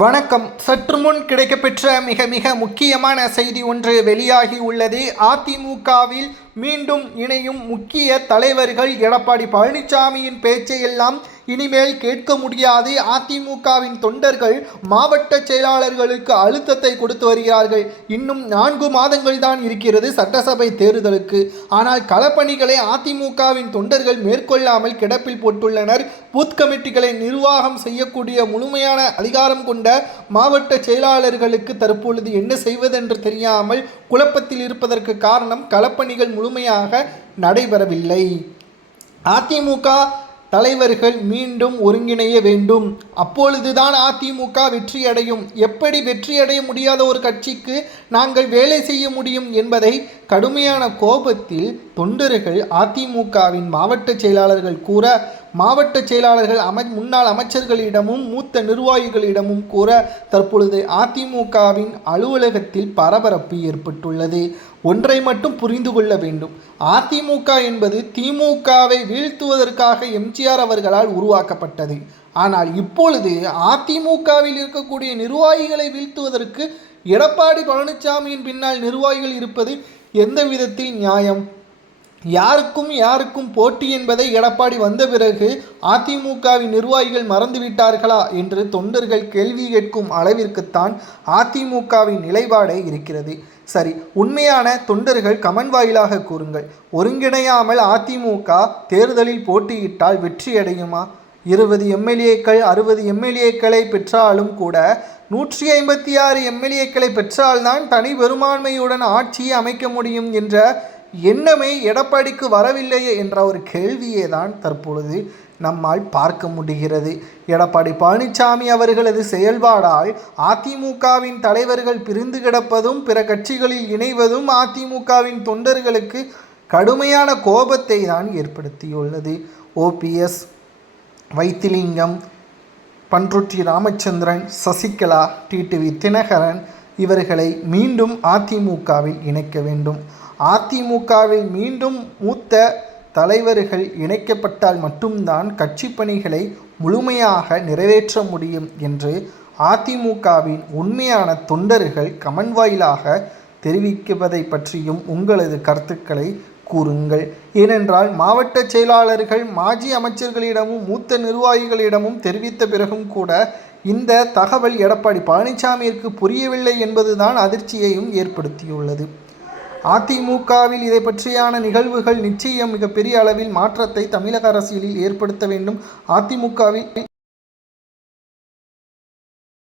வணக்கம். சற்று முன் கிடைக்கப்பெற்ற மிக மிக முக்கியமான செய்தி ஒன்று வெளியாகி உள்ளது. அதிமுகவில் மீண்டும் இணையும் முக்கிய தலைவர்கள் எடப்பாடி பழனிசாமியின் பேச்சையெல்லாம் இனிமேல் கேட்க முடியாது. அதிமுகவின் தொண்டர்கள் மாவட்ட செயலாளர்களுக்கு அழுத்தத்தை கொடுத்து வருகிறார்கள். இன்னும் 4 மாதங்கள் தான் இருக்கிறது சட்டசபை தேர்தலுக்கு. ஆனால் களப்பணிகளை அதிமுகவின் தொண்டர்கள் மேற்கொள்ளாமல் கிடப்பில் போட்டுள்ளனர். பூத் கமிட்டிகளை நிர்வாகம் செய்யக்கூடிய முழுமையான அதிகாரம் கொண்ட மாவட்ட செயலாளர்களுக்கு தற்பொழுது என்ன செய்வதென்று தெரியாமல் குழப்பத்தில் இருப்பதற்கு காரணம் களப்பணிகள் முழுமையாக நடைபெறவில்லை. அதிமுக தலைவர்கள் மீண்டும் ஒருங்கிணைய வேண்டும். அப்பொழுதுதான் அதிமுக வெற்றியடையும். எப்படி வெற்றியடைய முடியாத ஒரு கட்சிக்கு நாங்கள் வேலை செய்ய முடியும் என்பதை கடுமையான கோபத்தில் தொண்டர்கள் அதிமுகவின் மாவட்ட செயலாளர்கள் கூற, மாவட்ட செயலாளர்கள் முன்னாள் அமைச்சர்களிடமும் மூத்த நிர்வாகிகளிடமும் கூற தற்பொழுது அதிமுகவின் அலுவலகத்தில் பரபரப்பு ஏற்பட்டுள்ளது. ஒன்றை மட்டும் புரிந்து கொள்ள வேண்டும். அதிமுக என்பது திமுகவை வீழ்த்துவதற்காக எம்ஜிஆர் அவர்களால் உருவாக்கப்பட்டது. ஆனால் இப்பொழுது அதிமுகவில் இருக்கக்கூடிய நிர்வாகிகளை வீழ்த்துவதற்கு எடப்பாடி பழனிசாமியின் பின்னால் நிர்வாகிகள் இருப்பது எந்த விதத்தில் நியாயம்? யாருக்கும் போட்டி என்பதை எடப்பாடி வந்த பிறகு அதிமுகவின் நிர்வாகிகள் மறந்துவிட்டார்களா என்று தொண்டர்கள் கேள்வி கேட்கும் அளவிற்குத்தான் அதிமுகவின் நிலைப்பாடே இருக்கிறது. சரி, உண்மையான தொண்டர்கள் கமெண்ட் வாயிலாக கூறுங்கள். ஒருங்கிணையாமல் அதிமுக தேர்தலில் போட்டியிட்டால் வெற்றியடையுமா? 20 எம்எல்ஏக்கள் 60 எம்எல்ஏக்களை பெற்றாலும் கூட 156 எம்எல்ஏக்களை பெற்றால்தான் தனி பெரும்பான்மையுடன் ஆட்சியை அமைக்க முடியும் என்ற எண்ணமே எடப்பாடிக்கு வரவில்லையே என்ற ஒரு கேள்வியே தான் தற்பொழுது நம்மால் பார்க்க முடிகிறது. எடப்பாடி பழனிசாமி அவர்களது செயல்பாடால் அதிமுகவின் தலைவர்கள் பிரிந்து கிடப்பதும் பிற கட்சிகளில் இணைவதும் அதிமுகவின் தொண்டர்களுக்கு கடுமையான கோபத்தை தான் ஏற்படுத்தியுள்ளது. ஓபிஎஸ், வைத்திலிங்கம், பண்ருட்டி ராமச்சந்திரன், சசிகலா, டிடிவி தினகரன் இவர்களை மீண்டும் அதிமுகவில் இணைக்க வேண்டும். அதிமுகவில் மீண்டும் மூத்த தலைவர்கள் இணைக்கப்பட்டால் மட்டும்தான் கட்சி பணிகளை முழுமையாக நிறைவேற்ற முடியும் என்று அதிமுகவின் உண்மையான தொண்டர்கள் கமெண்ட் வாயிலாக தெரிவிப்பதை பற்றியும் உங்களது கருத்துக்களை கூறுங்கள். ஏனென்றால் மாவட்ட செயலாளர்கள் மாஜி அமைச்சர்களிடமும் மூத்த நிர்வாகிகளிடமும் தெரிவித்த பிறகும் கூட இந்த தகவல் எடப்பாடி பழனிசாமியிற்கு புரியவில்லை என்பதுதான் அதிர்ச்சியையும் ஏற்படுத்தியுள்ளது. அதிமுகவில் இதை பற்றியான நிகழ்வுகள் நிச்சயம் மிகப்பெரிய அளவில் மாற்றத்தை தமிழக அரசியலில் ஏற்படுத்த வேண்டும். அதிமுகவில்